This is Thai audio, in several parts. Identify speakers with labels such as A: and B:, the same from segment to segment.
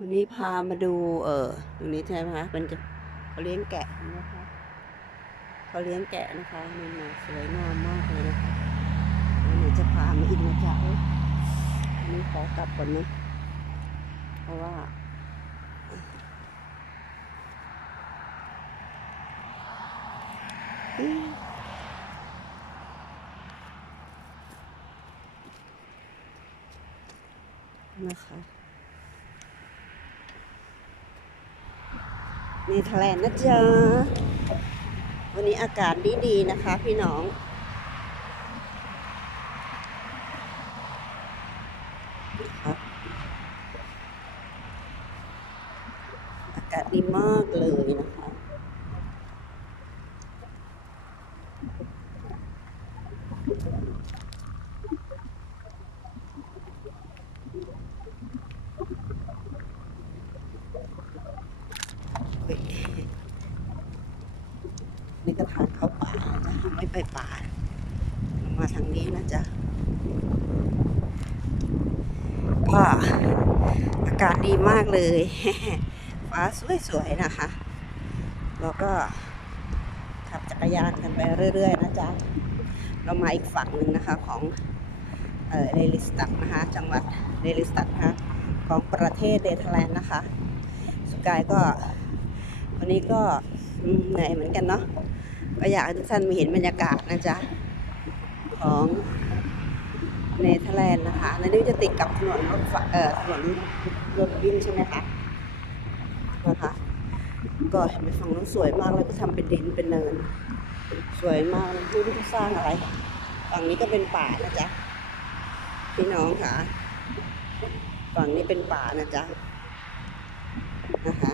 A: วันนี้พามาดู เออตรงนี้ใช่ไหมคะมันจะเขาเลี้ยงแกะนะคะเขาเลี้ยงแกะนะคะนี่มาสวยงามมากเลยนะคะวันนี้จะพามาอีกนะจ๊ะเอ้ยนนี้ขอกลับก่อนนะเพราะว่าอืมนะคะ นี่แถลงนะจ๊ะ วันนี้อากาศดีๆนะคะพี่น้องอากาศดีมากเลยนะคะ เฮ้ยนี่ก็ทางเข้าป่านะจ๊ะ ไม่ไปป่าลงมาทางนี้นะจ๊ะก็อากาศดีมากเลย ฟ้าสวยๆนะคะ แล้วก็ขับจักรยานกันไปเรื่อยๆนะจ๊ะ เรามาอีกฝั่งหนึ่งนะคะของเออเลลิสตักนะคะ จังหวัดเลลิสตักนะคะของประเทศเนเธอร์แลนด์นะคะสกายก็วันนี้ก็เหนื่อยเหมือนกันเนาะ ก็อยากให้ทุกท่านมาเห็นบรรยากาศนะจ๊ะ ของเนเธอร์แลนด์นะคะและนี่จะติดกับถนนรถเอ่อถนนรถวิ่งใช่ไหมคะนะคะก็เห็นไปฝั่งนู้นสวยมากเลยก็ทำเป็นดินเป็นเนิน สวยมากเลยไม่รู้จะสร้างอะไรฝั่งนี้ก็เป็นป่านะจ๊ะพี่น้องค่ะ ฝั่งนี้เป็นป่านะจ๊ะนะคะ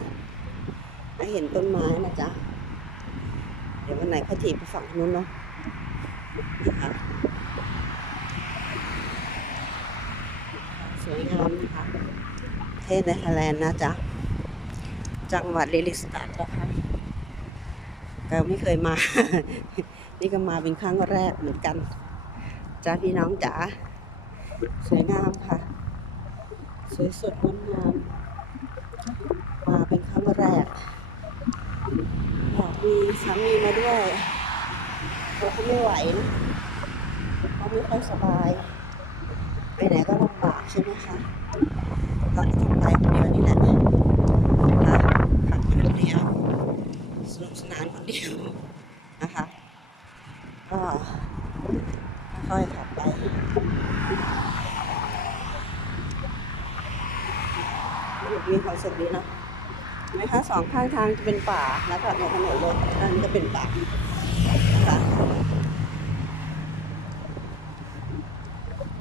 A: ให้เห็นต้นไม้นะจ๊ะ เดี๋ยววันไหนเขาถีบไปฝั่งนู้นเนาะนะคะสวยงามนะคะเทศเนเธอร์แลนด์นะจ๊ะ จังหวัดเลลิสตัดนะคะก็ไม่เคยมา นี่ก็มาเป็นครั้งแรกเหมือนกันจ้าพี่น้องจ๋าสวยงามค่ะ สวยสดงดงามมาเป็นครั้งแรก มีสามีมาด้วยเขาก็ไม่ไหวนะเขาไม่ค่อยสบาย ไปไหนก็ลำบากใช่ไหมคะเราก็ต้องไปคนเดียวนี่แหละนะขับคนเดียวสนุกสนานคนเดียวนะคะก็ค่อยขับไปมีความสุขดีนะ เห็นไหมคะสอง ข้างทางจะเป็นป่าแล้วก็ในถนนรถอันนี้ก็เป็นป่านะคะ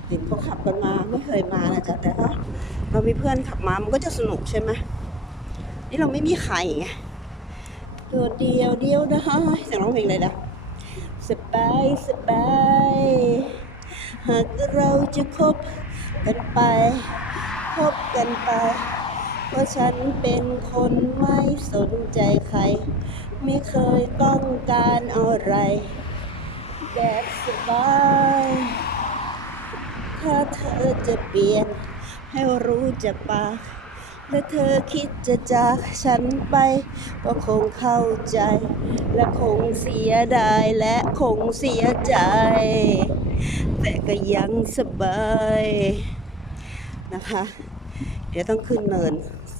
A: เห็นเขาขับกันมาไม่เคยมานะจ๊ะแต่ถ้าเรามีเพื่อนขับมามันก็จะสนุกใช่ไหมนี่เราไม่มีใครไงตัวเดียวเดียวนะฮะเสียงร้องเพลงอะไรนะสบายสบายหากเราจะคบกันไป คบกันไป เพราะฉันเป็นคนไม่สนใจใคร ไม่เคยต้องการอะไร แบบสบาย ถ้าเธอจะเปลี่ยน ให้รู้จากปากและเธอคิดจะจากฉันไป ก็คงเข้าใจ และคงเสียดายและคงเสียใจ แต่ก็ยังสบายนะคะ เดี๋ยวต้องขึ้นเนิน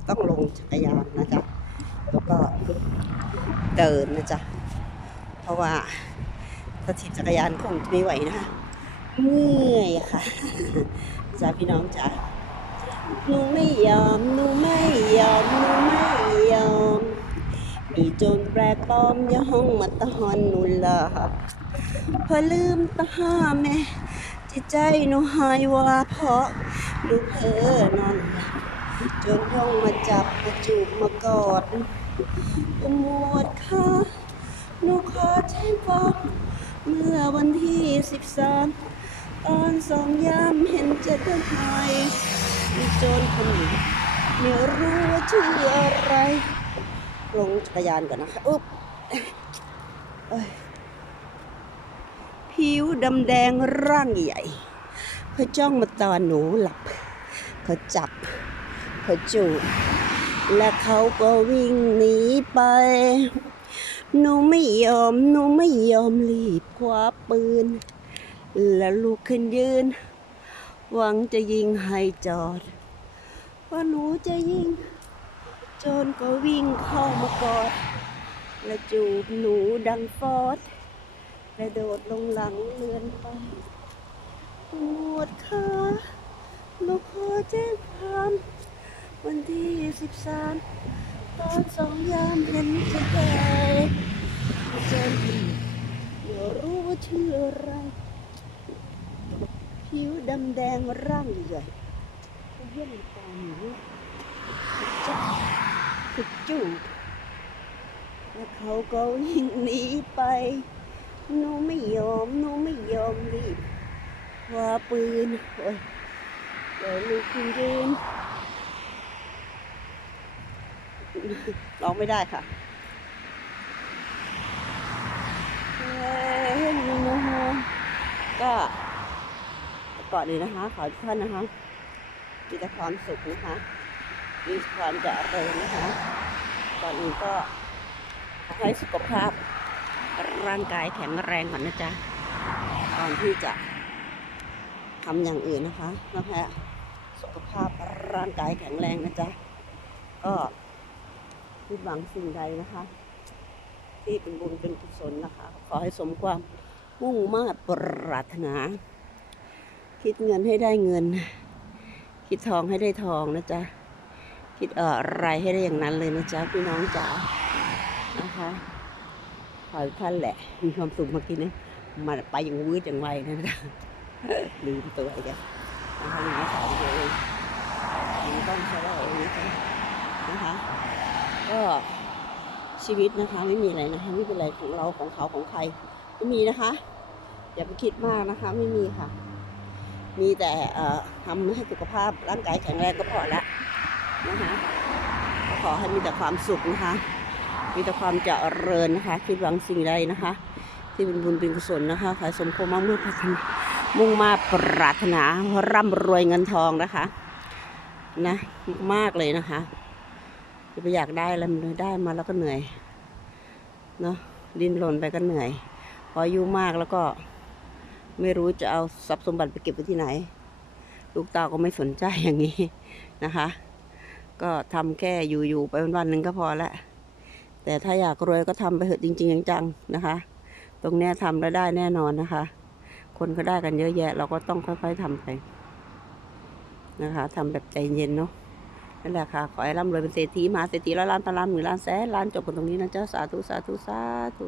A: ต้องลงจักรยานนะจ๊ะแล้วก็เดินนะจ๊ะเพราะว่าถ้าถีบจักรยานคงไม่ไหวนะคะเมื่อยค่ะจ้าพี่น้องจ้าหนูไม่ยอมหนูไม่ยอมหนูไม่ยอมมีโจรแปลกปลอมย่องมาตหอนหนูหลอกพอลืมตาแม่จิตใจหนูหายว่าเพราะหนูเพ้อนอนหลับ จนย่องมาจับมาจูบมากอดตำรวจค่ะหนูขอแจ้งความเมื่อวันที่สิบสามตอนสองยามเห็นจะได้หายมีโจรคนหนึ่งไม่รู้ว่าชื่ออะไร ลงจักรยานก่อนนะคะอุ๊บผิวดำแดงร่างใหญ่เขาจ้องมาตอนหนูหลับ เขาจับ เขาจูบและเขาก็วิ่งหนีไป หนูไม่ยอม หนูไม่ยอมรีบคว้าปืน และลุกขึ้นยืน หวังจะยิงให้จอด ว่าหนูจะยิง โจรก็วิ่งเข้ามากอด และจูบหนูดังฟอดกระโดดลงหลังเรือนไปปวดขาลูกขอแจ้งความ วันที่สิบสามตอนสองยามเห็นจะได้เจอผีเดี๋ยวรู้ว่าชื่ออะไร ผิวดำแดงร่างใหญ่เขยี่ยมตาหนูจ้าคือจูบแล้วเขาก็วิ่งหนีไป หนูไม่ยอม หนูไม่ยอมรีบคว้าปืนโอ้ยเดี๋ยวลูกคุณยืน ร้องไม่ได้ค่ะเฮ้ยนะคะก็ก่อนอื่นนะคะ ขอทุกท่านนะคะมีแต่ความสุขนะคะมีความเจริญนะคะก่อนอื่นก็ให้สุขภาพ ร่างกายแข็งแรงก่อนนะจ๊ะก่อนที่จะทำอย่างอื่นนะคะนะคะสุขภาพร่างกายแข็งแรงนะจ๊ะก็ คิดหวังสิ่งใดนะคะ ที่เป็นบุญเป็นกุศลนะคะ ขอให้สมความมุ่งมา่ปรารถนา คิดเงินให้ได้เงิน คิดทองให้ได้ทองนะจ๊ะ คิดอะไรให้ได้อย่างนั้นเลยนะจ๊ะพี่น้องจ๋านะคะขอท่านแหละ มีความสุขเมื่อกี้นี้มันไปอย่างวืดอย่างไวนะจ๊ะลืมตัวอีกแล้วนะคะหนูสอนตัวเองมันต้องใช้เราเองนะคะ ก็ชีวิตนะคะ ไม่มีอะไรนะคะไม่เป็นไรของเราของเขาของใครไม่มีนะคะ อย่าไปคิดมากนะคะ ไม่มีค่ะ มีแต่ทำให้สุขภาพร่างกายแข็งแรงก็พอละนะคะขอให้มีแต่ความสุขนะคะ มีแต่ความเจริญนะคะ คิดหวังสิ่งใดนะคะ ที่เป็นบุญเป็นกุศลนะคะขอสมความมุ่งพัฒนามุ่งมาปรารถนาร่ำรวยเงินทองนะคะ นะมากเลยนะคะ จะไปอยากได้อะไรมันเลยได้มาแล้วก็เหนื่อยเนาะดิ้นรนไปก็เหนื่อย พออายุมากแล้วก็ไม่รู้จะเอาทรัพย์สมบัติไปเก็บไว้ที่ไหน ลูกตาก็ไม่สนใจอย่างนี้นะคะ ก็ทำแค่อยู่ๆไปวันๆหนึ่งก็พอละแต่ถ้าอยากรวยก็ทำไปเถอะจริงๆจังๆนะคะ ตรงเนี้ยทำแล้วได้แน่นอนนะคะ คนก็ได้กันเยอะแยะ เราก็ต้องค่อยๆทำไปนะคะทำแบบใจเย็นเนาะ นั่นแหละค่ะ ขอให้ร่ำรวยเป็นเศรษฐีมหาเศรษฐีละล้านตานล้านหมื่นล้านแสนล้านจบกันตรงนี้นะเจ้าสาธุสาธุสาธุ